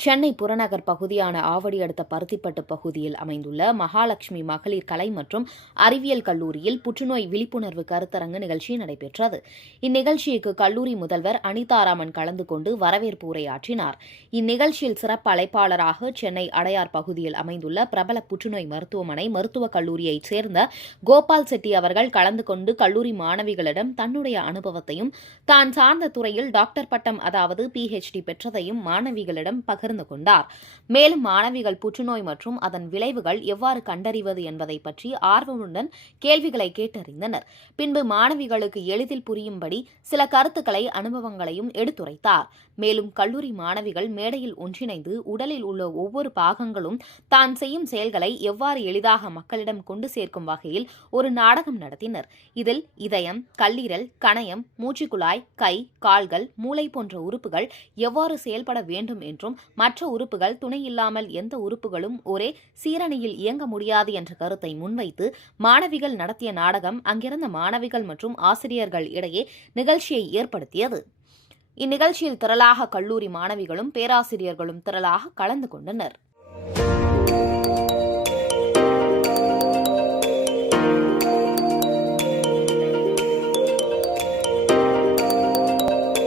சென்னை புறநகர் பகுதியான ஆவடி அடுத்த பருத்திப்பட்டு பகுதியில் அமைந்துள்ள மகாலட்சுமி மகளிர் கலை மற்றும் அறிவியல் கல்லூரியில் புற்றுநோய் விழிப்புணர்வு கருத்தரங்கு நிகழ்ச்சி நடைபெற்றது. இந்நிகழ்ச்சிக்கு கல்லூரி முதல்வர் அனிதாராமன் கலந்து கொண்டு வரவேற்பு உரையாற்றினார். இந்நிகழ்ச்சியில் சிறப்பு அழைப்பாளராக சென்னை அடையார் பகுதியில் அமைந்துள்ள பிரபல புற்றுநோய் மருத்துவமனை மருத்துவக் கல்லூரியைச் சேர்ந்த கோபால் செட்டி அவர்கள் கலந்து கொண்டு கல்லூரி மாணவிகளிடம் தன்னுடைய அனுபவத்தையும் தான் சார்ந்த துறையில் டாக்டர் பட்டம் அதாவது பிஹெச்டி பெற்றதையும் மாணவிகளிடம் பகிர்ந்து பகிர்ந்து கொண்டார். மேலும் மாணவிகள் புற்றுநோய் மற்றும் அதன் விளைவுகள் எவ்வாறு கண்டறிவது என்பதை பற்றி ஆர்வமுடன் கேள்விகளை கேட்டறிந்தனர். பின்பு மாணவிகளுக்கு எளிதில் புரியும்படி சில கருத்துக்களை அனுபவங்களையும் எடுத்துரைத்தார். மேலும் கல்லூரி மாணவிகள் மேடையில் ஒன்றிணைந்து உடலில் உள்ள ஒவ்வொரு பாகங்களும் தான் செய்யும் செயல்களை எவ்வாறு எளிதாக மக்களிடம் கொண்டு சேர்க்கும் வகையில் ஒரு நாடகம் நடத்தினர். இதில் இதயம் கல்லீரல் கணையம் மூச்சுக்குழாய் கை கால்கள் மூளை போன்ற உறுப்புகள் எவ்வாறு செயல்பட வேண்டும் என்றும் மற்ற உறுப்புகள் துணை இல்லாமல் எந்த உறுப்புகளும் ஒரே சீரணியில் இயங்க முடியாது என்ற கருத்தை முன்வைத்து மாணவிகள் நடத்திய நாடகம் அங்கிருந்த மாணவிகள் மற்றும் ஆசிரியர்கள் இடையே நிகழ்ச்சியை ஏற்படுத்தியது. இந்நிகழ்ச்சியில் திரளாக கல்லூரி மாணவிகளும் பேராசிரியர்களும் திரளாக கலந்து கொண்டனர்.